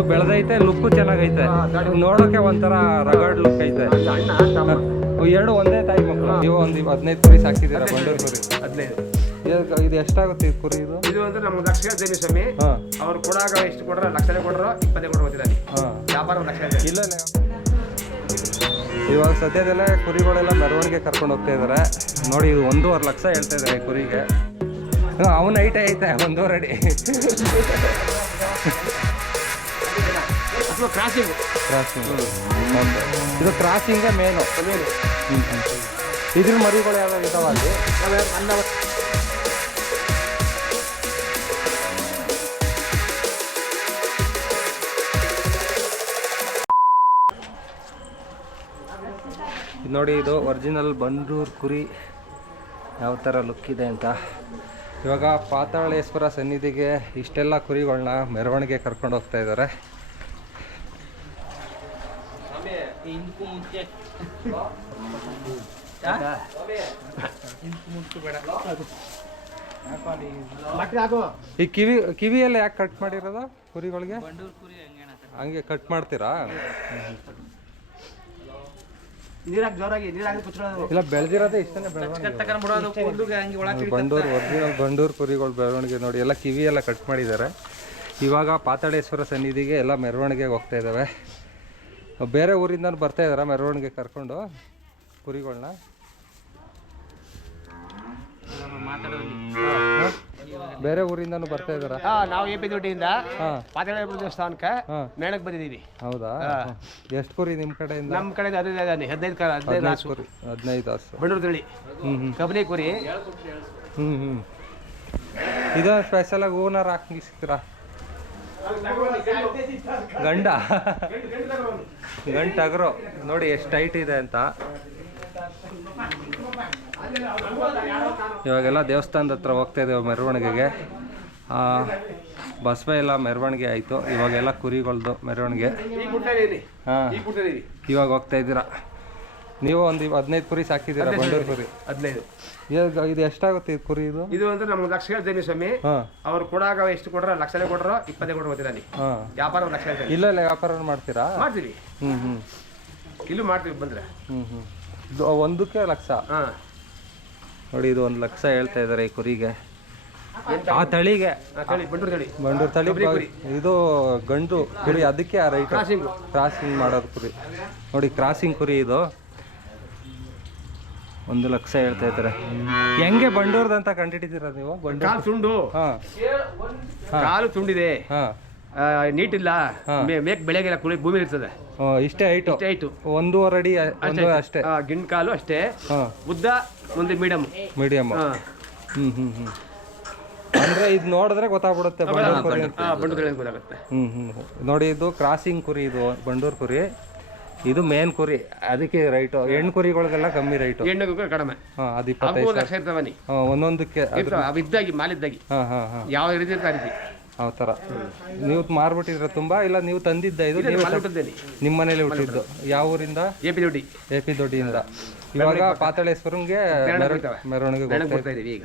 ಇದು ಬೆಳೆದೈತೆ, ಲುಕ್ಕು ಚೆನ್ನಾಗೈತೆ, ನೋಡೋಕೆ ಒಂಥರ ರಗಡ್ ಲುಕ್ ಐತೆ. ಎರಡು ಒಂದೇ ತಾಯಿ ಮಕ್ಕಳು. ನೀವು ಒಂದು 15 ಕುರಿ ಸಾಕಿದ್ದೀರಾ? ಬಂಡೂರು ಕುರಿ 15. ಇದು ಎಷ್ಟಾಗುತ್ತೆ ಈ ಕುರಿ? ಇದು ಅಂದ್ರೆ ನಮ್ಮ ಲಕ್ಷ ದೇವಿ ಸ್ವಾಮಿ ಅವ್ರು ಕೊಡಾಗ ಎಷ್ಟು ಕೊಡ್ರ ಲಕ್ಷನೇ ಕೊಡ್ರ 20 ಕೊಡ್ರ ಗೊತ್ತಿಲ್ಲ. ವ್ಯಾಪಾರ ಲಕ್ಷ ಇಲ್ಲ. ಇವಾಗ ಸದ್ಯದಲ್ಲೇ ಕುರಿಗಳೆಲ್ಲ ಮೆರವಣಿಗೆ ಕರ್ಕೊಂಡು ಹೋಗ್ತಾ ಇದ್ದಾರೆ ನೋಡಿ. ಇದು 1.5 ಲಕ್ಷ ಹೇಳ್ತಾ ಇದ್ದಾರೆ ಕುರಿಗೆ. ಅವನ ಐಟೆ ಐತೆ 1.5 ಅಡಿ. ಕ್ರಾಸಿಂಗ್ ಇದು ಕ್ರಾಸಿಂಗೇ ಮೇನು. ಇದ್ರ ಮರಿಗಳು ಯಾವ್ಯಾವ ಇದಾವ ಅಲ್ಲಿ? ನೋಡಿ, ಇದು ಒರಿಜಿನಲ್ ಬಂಡೂರು ಕುರಿ ಯಾವ ಥರ ಲುಕ್ ಇದೆ ಅಂತ. ಇವಾಗ ಪಾತಾಳೇಶ್ವರ ಸನ್ನಿಧಿಗೆ ಇಷ್ಟೆಲ್ಲ ಕುರಿಗಳನ್ನ ಮೆರವಣಿಗೆ ಕರ್ಕೊಂಡು ಹೋಗ್ತಾ ಇದ್ದಾರೆ. ಈ ಕಿವಿಯೆಲ್ಲ ಯಾಕೆ ಕಟ್ ಮಾಡಿರೋದು ಕುರಿಗಳಿಗೆ? ಹಂಗೆ ಕಟ್ ಮಾಡ್ತೀರಾ? ಇಲ್ಲ, ಬೆಳೆದಿರೋದೇ ಇಷ್ಟನೇ ಬೆಳವಣಿಗೆ. ಬಂಡೂರು ಒರಿಜಿನಲ್ ಬಂಡೂರು ಕುರಿಗಳು ಬೆಳವಣಿಗೆ ನೋಡಿ. ಎಲ್ಲ ಕಿವಿ ಎಲ್ಲ ಕಟ್ ಮಾಡಿದ್ದಾರೆ. ಇವಾಗ ಪಾತಾಳೇಶ್ವರ ಸನ್ನಿಧಿಗೆ ಎಲ್ಲ ಮೆರವಣಿಗೆಗೆ ಹೋಗ್ತಾ ಇದ್ದಾವೆ. ಬೇರೆ ಊರಿಂದ ಬರ್ತಾ ಇದ್ದಾರಾ ಮೆರವಣಿಗೆ ಕರ್ಕೊಂಡು ಕುರಿಗಳನ್ನ? ಬೇರೆ ಊರಿಂದನೂ ಬರ್ತಾ ಇದ್ದಾರಾ? ನಾವು AP ದೊಡ್ಡಿಯಿಂದ ಪಾತಾಳೇಶ್ವರ ದೇವಸ್ಥಾನಕ್ಕೆ ಮೇಳಕ್ಕೆ ಬಂದಿದ್ದೀವಿ. ಹೌದಾ? ಎಷ್ಟು ಕುರಿ ನಿಮ್ಮ ಕಡೆಯಿಂದ? ನಮ್ಮ ಕಡೆಯಿಂದ 15 ಕುರಿ. 15 ಹಸು. ಬಂಡೂರು ತಳಿ ಕಬನಿ ಕುರಿ. ಇದು ಸ್ಪೆಷಲ್ ಆಗಿ ಓನರ್ ಹಾಕಿಸ್ತೀರಾ? ಗಂಟಗರು ನೋಡಿ ಎಷ್ಟು ಟೈಟ್ ಇದೆ ಅಂತ. ಇವಾಗೆಲ್ಲ ದೇವಸ್ಥಾನದ ಹತ್ರ ಹೋಗ್ತಾ ಇದ್ದೇವೆ ಮೆರವಣಿಗೆಗೆ. ಬಸವ ಎಲ್ಲ ಮೆರವಣಿಗೆ ಆಯಿತು. ಇವಾಗೆಲ್ಲ ಕುರಿಗಳ್ದು ಮೆರವಣಿಗೆ. ಇವಾಗ ಹೋಗ್ತಾ ಇದ್ದೀರಾ ನೀವು? ಒಂದು 15 ಕುರಿ ಸಾಕಿದ್ದೀರಾ? ಬಂಡೂರು ಕುರಿ 15. ಇದು ಎಷ್ಟಾಗುತ್ತೆ ಈ ಕುರಿ? ಇದು ಅಂದ್ರೆ ನಮ್ಮ ಲಕ್ಷ ದೇವಿ ಸ್ವಾಮಿ ಅವ್ರು ಕೊಡಾಗ ಎಷ್ಟು ಕೊಡ್ರ ಲಕ್ಷನೇ ಕೊಡ್ರ 20 ಕೊಡ್ರ ಗೊತ್ತಿಲ್ಲ. ವ್ಯಾಪಾರ ಲಕ್ಷ ಇಲ್ಲ. ವ್ಯಾಪಾರ ಮಾಡ್ತೀರಾ? ಮಾಡ್ತೀವಿ. ಇಲ್ಲೂ ಮಾಡ್ತೀವಿ ಬಂದ್ರೆ. ಇದು ಒಂದಕ್ಕೆ ಲಕ್ಷ ನೋಡಿ. ಇದು 1 ಲಕ್ಷ ಹೇಳ್ತಾ ಇದ್ದಾರೆ ಈ ಕುರಿಗೆ. ಆ ತಳಿಗೆ ಬಂಡೂರು ತಳಿ. ಇದು ಗಂಡು ಕುರಿ, ಅದಕ್ಕೆ ಆ ರೈಟ್ ಕ್ರಾಸಿಂಗ್ ಮಾಡೋದು ಕುರಿ ನೋಡಿ. ಕ್ರಾಸಿಂಗ್ ಕುರಿ ಇದು 1 ಲಕ್ಷ ಹೇಳ್ತಾ ಇದ್ದಾರೆ. ಹೆಂಗೆ ಬಂಡೂರ್ದಂತ ಕಂಡಿಟ್ಟಿದ್ದೀರಾ ನೀವು? ಕಾಲು ತುಂಡು, ಕಾಲು ತುಂಡಿದೆ, ನೀಟ್ ಇಲ್ಲ, ಮೇಕ್ ಬೆಳೆಗಿಲ್ಲ, ಕುಳಿ ಭೂಮಿ ಇರ್ತದೆ. ಇಷ್ಟೇ ಹೈಟು? 1.5 ಅಡಿ ಅಷ್ಟೇ. ಗಿಂಡ್ ಕಾಲು ಅಷ್ಟೇ. ಉದ್ದ ಒಂದು ಮೀಡಿಯಮ್. ಅಂದ್ರೆ ಇದು ನೋಡಿದ್ರೆ ಗೊತ್ತಾಗ್ಬಿಡುತ್ತೆ ಬಂಡೂರು ಕುರಿ ಗೊತ್ತಾಗುತ್ತೆ. ನೋಡಿ, ಇದು ಕ್ರಾಸಿಂಗ್ ಕುರಿ, ಇದು ಬಂಡೂರು ಕುರಿ. ಇದು ಮೇನ್ ಕುರಿ, ಅದಕ್ಕೆ ರೈಟು. ಹೆಣ್ಣು ಕುರಿಗಳಿಗೆಲ್ಲ ಕಮ್ಮಿ ರೈಟು, ಹೆಣ್ಣು ಕಡಿಮೆ. ಅದು 25 ಲಕ್ಷ ಇರ್ತವೆ ಒಂದೊಂದಕ್ಕೆ. ಇದ್ದಾಗಿ ಮಾಲಿದ್ದಾಗಿ ಯಾವ ರೀತಿ ಇರ್ತಾರೆ ಆ ಥರ. ನೀವು ಮಾರ್ಬಿಟ್ಟಿದ್ರೆ ತುಂಬಾ? ಇಲ್ಲ ನೀವು ತಂದಿದ್ದ? ಇದು ನಿಮ್ಮ ಮನೇಲಿ ಹುಟ್ಟಿದ್ದು? ಯಾವ ಊರಿಂದ? AP ದೊಡ್ಡಿಯಿಂದ. ಇವಾಗ ಪಾತಾಳೇಶ್ವರಂಗೆ ಮೆರವಣಿಗೆ ಹೋಗ್ತಾ ಇದೀವಿ.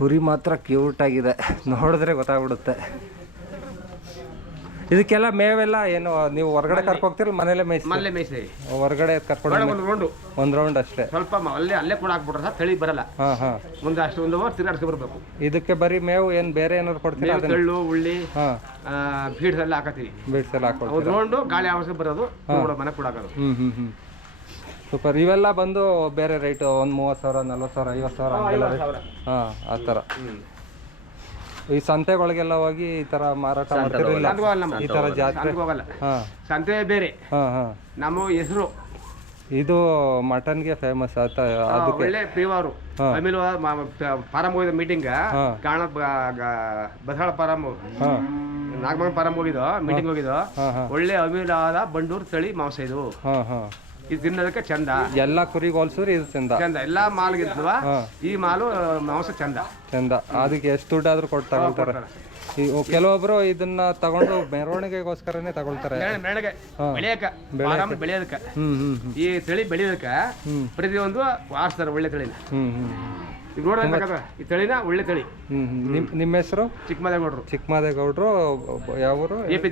ಕುರಿ ಮಾತ್ರ ಕ್ಯೂಟ್ ಆಗಿದೆ, ನೋಡಿದ್ರೆ ಗೊತ್ತಾಗ್ಬಿಡುತ್ತೆ. ಇದಕ್ಕೆಲ್ಲ ಮೇವೆಲ್ಲ ಏನು ನೀವು ಹೊರಗಡೆ ಕರ್ಕೋಗ್ತೀರ? ಮನೇಲೆ ಮೇಯಿಸ್ತೀವಿ? ಹೊರಗಡೆ ಕರ್ಕೊಂಡು ಒಂದು ರೌಂಡ್ ಅಷ್ಟೇ. ಸ್ವಲ್ಪ ಅಲ್ಲೇ ಕೂಡ ಹಾಕ್ಬಿಟ್ರೆ ತಳಿ ಬರಲ್ಲ. ಮುಂದೆ ಅಷ್ಟು 1 ಅವರ್ ತಿರ್ಗಾಡ್ಸ್ಕೊಂಡು ಬರಬೇಕು. ಇದಕ್ಕೆ ಬರೀ ಮೇವು ಏನು ಬೇರೆ ಏನಾದ್ರು ಕೊಡ್ತೀರಾ? ಎಳ್ಳು, ಉಳ್ಳಿ, ಬೀಡ್ಸ್ ಎಲ್ಲ ಹಾಕತ್ತೀವಿ. ಬೀಡ್ಸ್ ಎಲ್ಲ ಹಾಕೊಂಡು ರೌಂಡು ಗಾಳಿ ಅವಶ್ಯ ಬರೋದು, ಮನೆ ಕೂಡ ಹಾಕೋದು. ಸೂಪರ್. ಇವೆಲ್ಲ ಬಂದು ಬೇರೆ ರೇಟ್ ಒಂದು 30,000, 40,000, 50,000 ಆ ಥರ. ಈ ಸಂತೆಗಳಿಗೆಲ್ಲ ಹೋಗಿ ಈ ತರ ಮಾರಾಟ ಮಾಡ್ತಿರಲಿಲ್ಲ? ಈ ತರ ಜಾತ್ರೆ ಸಂತೆ ಬೇರೆ. ನಮ್ಮ ಹೆಸರು ಇದು ಮಟನ್ಗೆ ಫೇಮಸ್. ಒಳ್ಳೆ ಪ್ರಿಯವರು ಆಮೇಲೆ ಫಾರಂ ಹೋಗಿದ್ದ ಮೀಟಿಂಗ್ ಕಾಣ ಬಸಳ ಫಾರಂ ನಾಗಮಂಗಲ ಫಾರಂ ಹೋಗಿದ್ದು ಮೀಟಿಂಗ್ ಹೋಗಿದ್ದು. ಒಳ್ಳೆ ಅಮೀಲಾದ ಬಂಡೂರು ತಳಿ ಮಾಂಸ ಇದು. ಇದು ತಿನ್ನೋದಕ್ಕೆ ಚಂದ. ಎಲ್ಲ ಕುರಿಗೆ ಹೋಲ್ಸಿದ್ರೆ ಇದು ಚಂದ. ಎಲ್ಲಾ ಮಾಲ್ಗಿರ್ತವ ಈ ಮಾಲು ಮಾಂಸ ಚಂದ. ಅದಕ್ಕೆ ಎಷ್ಟು ದುಡ್ಡಾದ್ರೂ ಕೊಟ್ಟು ತಗೊಳ್ತಾರೆ. ಕೆಲವೊಬ್ರು ಇದನ್ನ ತಗೊಂಡು ಮೆರವಣಿಗೆಗೋಸ್ಕರನೇ ತಗೊಳ್ತಾರೆ. ಬೆಳೆಯೋದಕ್ಕೆ ಈ ತಳಿ ಬೆಳೆಯೋದಕ್ಕೆ ಪ್ರತಿಯೊಂದು ಆರಿಸ್ತಾರೆ ಒಳ್ಳೆ ತಳಿ. ಈಗ ನೋಡೋದ ಈ ತಳಿನ ಒಳ್ಳೆ ತಳಿ. ನಿಮ್ಮ ಹೆಸರು? ಚಿಕ್ಕಮದೇಗೌಡರು. ಚಿಕ್ಕಮದೇಗೌಡರು. ಯಾವರು? ಎ ಪಿ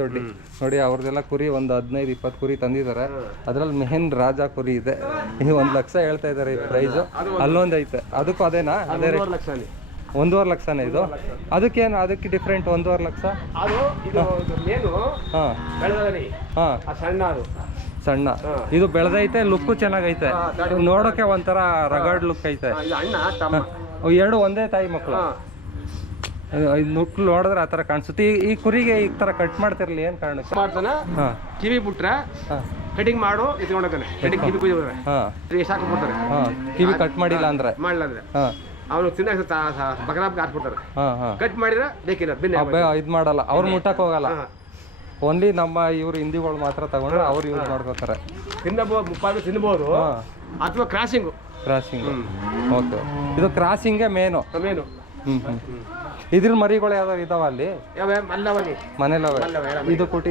ದೊಡ್ಡಿ. ನೋಡಿ ಅವ್ರದ್ದೆಲ್ಲ ಕುರಿ ಒಂದು 15-20 ಕುರಿ ತಂದಿದ್ದಾರೆ. ಅದ್ರಲ್ಲಿ ಮೇನ್ ರಾಜ ಕುರಿ ಇದೆ. 1 ಲಕ್ಷ ಹೇಳ್ತಾ ಇದ್ದಾರೆ ಈ ಪ್ರೈಸು. ಅಲ್ಲೊಂದು ಐತೆ, ಅದಕ್ಕೂ ಅದೇನಾ? ಅದೇ ರೇಟ್. 1.5 ಲಕ್ಷನೇ ಇದು. ಅದಕ್ಕೇನು ಅದಕ್ಕೆ ಡಿಫ್ರೆಂಟ್? 1.5 ಲಕ್ಷ. ಸಣ್ಣ ಇದು ಬೆಳೆದೈತೆ, ಲುಕ್ಕು ಚೆನ್ನಾಗೈತೆ, ನೋಡೋಕೆ ಒಂಥರ ರಗಡ್ ಲುಕ್ ಐತೆ. ಎರಡು ಒಂದೇ ತಾಯಿ ಮಕ್ಕಳು. ನುಕ್ಳು ನೋಡಿದ್ರೆ ಆ ಥರ ಕಾಣಿಸುತ್ತೆ. ಈ ಕುರಿಗೆ ಈ ಥರ ಕಟ್ ಮಾಡ್ತಿರ್ಲಿ ಏನು ಕಾರಣಕ್ಕೆ? ಕಿವಿ ಬಿಟ್ರೆ ಕಟಿಂಗ್ ಮಾಡು ಇಟ್ಕೊಂಡೋಗ್ತಾನೆ. ಕಟಿಂಗ್ ಕಿವಿ ಕುಯ್ದ್ರೆ ಕಿವಿ ಕಟ್ ಮಾಡಿಲ್ಲ ಅಂದ್ರೆ ಅವನು ತಿನ್ನಕ್ಕೆ ಬಕರಾಬ್ಗೆ ಹಾಕ್ಬಿಡ್ತಾರೆ. ಕಟ್ ಮಾಡಿದ್ರೆ ಬೇಕಿಲ್ಲ ಇದು ಮಾಡಲ್ಲ, ಅವ್ರು ಮುಟ್ಟಕ್ಕೆ ಹೋಗಲ್ಲ. ಓನ್ಲಿ ನಮ್ಮ ಇವ್ರು ಹಿಂದಿಗಳು ಮಾತ್ರ ತಗೊಂಡ್ರೆ ಅವ್ರು ಯೂಸ್ ಮಾಡ್ಕೋತಾರೆ. ತಿನ್ಬೋದು ಅಥವಾ ಕ್ರಾಸಿಂಗು. ಓಕೆ, ಇದು ಕ್ರಾಸಿಂಗೇ ಮೇನು. ಇದ್ರ ಮರಿಗಳು ಯಾವ್ದಾರು ಇದಾವ ಅಲ್ಲಿ? ಮನೆಲವೆ.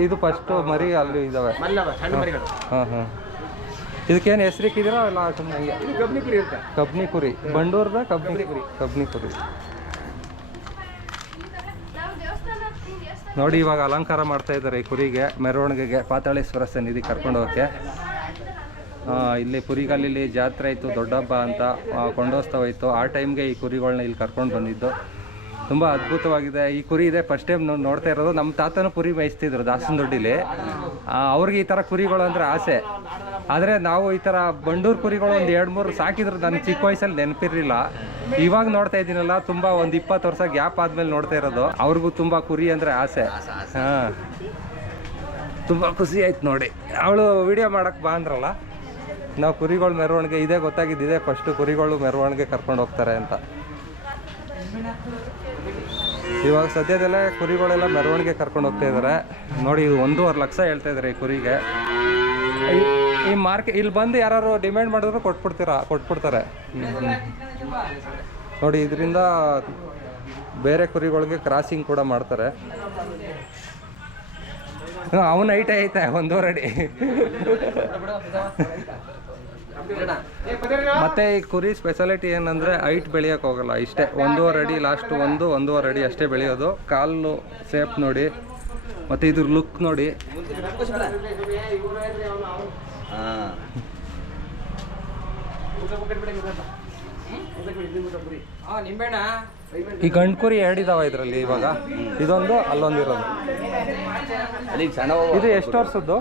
ಇದು ಫಸ್ಟ್ ಮರಿ ಅಲ್ಲಿ ಇದಾವೆ. ಇದಕ್ಕೇನು ಹೆಸರಿಕ್ಕಿದ್ದೀರಾ? ಇಲ್ಲ ಸುಮ್ಮನೆ ಕಬ್ನಿ ಕುರಿ. ಬಂಡೂರ್ದ ಕಬ್ನಿ ಕುರಿ. ನೋಡಿ ಇವಾಗ ಅಲಂಕಾರ ಮಾಡ್ತಾ ಇದ್ದಾರೆ ಈ ಕುರಿಗೆ, ಮೆರವಣಿಗೆಗೆ ಪಾತಾಳೇಶ್ವರ ಸನ್ನಿಧಿ ಕರ್ಕೊಂಡು ಹೋಗೋಕ್ಕೆ. ಇಲ್ಲಿ ಕುರಿಗಲ್ಲಿ ಜಾತ್ರೆ ಇತ್ತು, ದೊಡ್ಡ ಹಬ್ಬ ಅಂತ ಕೊಂಡೋತ್ಸವ ಇತ್ತು. ಆ ಟೈಮ್ಗೆ ಈ ಕುರಿಗಳನ್ನ ಇಲ್ಲಿ ಕರ್ಕೊಂಡು ಬಂದಿದ್ದು. ತುಂಬ ಅದ್ಭುತವಾಗಿದೆ ಈ ಕುರಿ. ಇದೆ ಫಸ್ಟ್ ಟೈಮ್ ನೋಡ್ತಾ ಇರೋದು. ನಮ್ಮ ತಾತನೂ ಕುರಿ ಮೇಯಿಸ್ತಿದ್ರು ದಾಸನದೊಡ್ಡಿಲಿ. ಅವ್ರಿಗೆ ಈ ಥರ ಕುರಿಗಳು ಅಂದರೆ ಆಸೆ. ಆದರೆ ನಾವು ಈ ಥರ ಬಂಡೂರು ಕುರಿಗಳು ಒಂದು 2-3 ಸಾಕಿದ್ರು. ನನಗೆ ಚಿಕ್ಕ ವಯಸ್ಸಲ್ಲಿ ನೆನಪಿರಲಿಲ್ಲ. ಇವಾಗ ನೋಡ್ತಾ ಇದ್ದೀನಲ್ಲ, ತುಂಬ ಒಂದು 20 ವರ್ಷ ಗ್ಯಾಪ್ ಆದಮೇಲೆ ನೋಡ್ತಾ ಇರೋದು. ಅವ್ರಿಗೂ ತುಂಬ ಕುರಿ ಅಂದರೆ ಆಸೆ. ಹಾಂ, ತುಂಬ ಖುಷಿ ಆಯ್ತು ನೋಡಿ. ಅವಳು ವಿಡಿಯೋ ಮಾಡೋಕ್ಕೆ ಬಾ ಅಂದ್ರಲ್ಲ, ನಾವು ಕುರಿಗಳು ಮೆರವಣಿಗೆ ಇದೇ ಗೊತ್ತಾಗಿದ್ದು. ಇದೇ ಫಸ್ಟು ಕುರಿಗಳು ಮೆರವಣಿಗೆ ಕರ್ಕೊಂಡು ಹೋಗ್ತಾರೆ ಅಂತ. ಇವಾಗ ಸದ್ಯದಲ್ಲೇ ಕುರಿಗಳೆಲ್ಲ ಮೆರವಣಿಗೆ ಕರ್ಕೊಂಡು ಹೋಗ್ತಾ ಇದ್ದಾರೆ ನೋಡಿ. ಇದು 1.5 ಲಕ್ಷ ಹೇಳ್ತಾ ಇದ್ದಾರೆ ಈ ಕುರಿಗೆ. ಈ ಮಾರ್ಕೆಟ್ ಇಲ್ಲಿ ಬಂದು ಯಾರು ಡಿಮ್ಯಾಂಡ್ ಮಾಡಿದ್ರು ಕೊಟ್ಬಿಡ್ತಾರೆ ನೋಡಿ. ಇದರಿಂದ ಬೇರೆ ಕುರಿಗಳಿಗೆ ಕ್ರಾಸಿಂಗ್ ಕೂಡ ಮಾಡ್ತಾರೆ. ಅವನ ಹೈಟ್ ಐತೆ 1.5 ಅಡಿ. ಮತ್ತೆ ಈ ಕುರಿ ಸ್ಪೆಷಾಲಿಟಿ ಏನಂದ್ರೆ ಹೈಟ್ ಬೆಳೆಯಕ್ಕೆ ಹೋಗಲ್ಲ. ಇಷ್ಟೇ 1.5 ಅಡಿ, ಲಾಸ್ಟ್ 1.5 ಅಡಿ ಅಷ್ಟೇ ಬೆಳೆಯೋದು. ಕಾಲು ಸೇಪ್ ನೋಡಿ, ಮತ್ತೆ ಇದ್ರ ಲುಕ್ ನೋಡಿ. ಈ ಗಂಡು ಕುರಿ 2 ಇದಾವ ಇದರಲ್ಲಿ. ಇವಾಗ ಇದೊಂದು, ಅಲ್ಲೊಂದು ಇರೋದು. ಇದು ಎಷ್ಟು ವರ್ಷದ್ದು?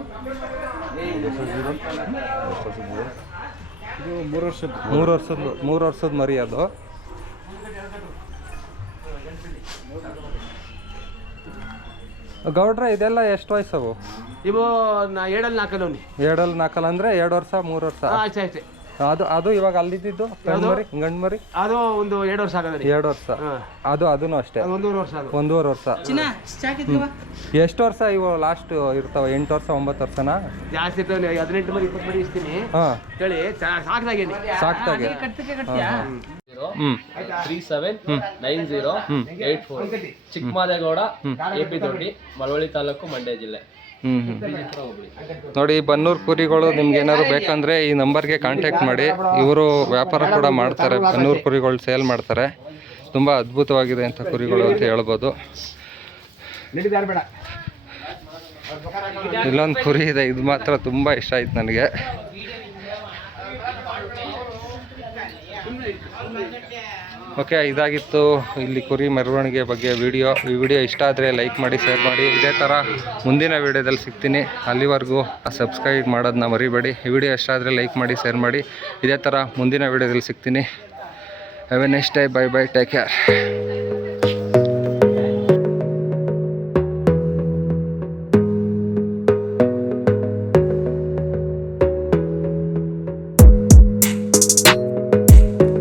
3 ವರ್ಷದ ಮರಿ ಅದು. ಗೌಡ್ರ ಇದೆಲ್ಲ ಎಷ್ಟು ವಯಸ್ಸವು? ಇವು 7-4 ಅಂದ್ರೆ 2 ವರ್ಷ 3 ವರ್ಷ ಅಷ್ಟೇ. ಅದು ಇವಾಗ ಅಲ್ಲಿದ್ದು ಗಂಡು ಮರಿ ಅದು ಒಂದು 2 ವರ್ಷ ಆಗದ. 2 ವರ್ಷ ಅದೂ ಅಷ್ಟೇ. 1.5 ವರ್ಷ. ಎಷ್ಟು ವರ್ಷ ಇವು ಲಾಸ್ಟ್ ಇರ್ತಾವ? 8 ವರ್ಷ 9 ವರ್ಷನಾ? ಜಾಸ್ತಿ 18 ಮರಿ 20 ಮರಿ ಇಸ್ತೀನಿ. ಸಾಕ್ತಾಗೆ 379084 ಚಿಕ್ಕಮದೇಗೌಡ, ಎ.ಪಿ. ದೊಡ್ಡಿ, ಮಳವಳ್ಳಿ ತಾಲೂಕು, ಮಂಡ್ಯ ಜಿಲ್ಲೆ. ನೋಡಿ, ಬನ್ನೂರು ಕುರಿಗಳು ನಿಮ್ಗೆ ಏನಾದ್ರು ಬೇಕಂದ್ರೆ ಈ ನಂಬರ್ಗೆ ಕಾಂಟ್ಯಾಕ್ಟ್ ಮಾಡಿ. ಇವರು ವ್ಯಾಪಾರ ಕೂಡ ಮಾಡ್ತಾರೆ, ಬನ್ನೂರು ಕುರಿಗಳು ಸೇಲ್ ಮಾಡ್ತಾರೆ. ತುಂಬ ಅದ್ಭುತವಾಗಿದೆ ಅಂತ ಕುರಿಗಳು ಅಂತ ಹೇಳ್ಬೋದು. ಇಲ್ಲೊಂದು ಕುರಿ ಇದೆ, ಇದು ಮಾತ್ರ ತುಂಬ ಇಷ್ಟ ಆಯ್ತು ನನಗೆ. ಓಕೆ, ಇದಾಗಿತ್ತು ಇಲ್ಲಿ ಕುರಿ ಮೆರವಣಿಗೆ ಬಗ್ಗೆ ವಿಡಿಯೋ. ಈ ವಿಡಿಯೋ ಇಷ್ಟ ಆದರೆ ಲೈಕ್ ಮಾಡಿ, ಶೇರ್ ಮಾಡಿ. ಇದೇ ಥರ ಮುಂದಿನ ವಿಡಿಯೋದಲ್ಲಿ ಸಿಗ್ತೀನಿ. ಅಲ್ಲಿವರೆಗೂ ಸಬ್ಸ್ಕ್ರೈಬ್ ಮಾಡೋದನ್ನ ಮರಿಬೇಡಿ. ಈ ವಿಡಿಯೋ ಇಷ್ಟ ಆದರೆ ಲೈಕ್ ಮಾಡಿ, ಶೇರ್ ಮಾಡಿ. ಇದೇ ಥರ ಮುಂದಿನ ವಿಡಿಯೋದಲ್ಲಿ ಸಿಗ್ತೀನಿ. Have A nice day. Bye bye, take care.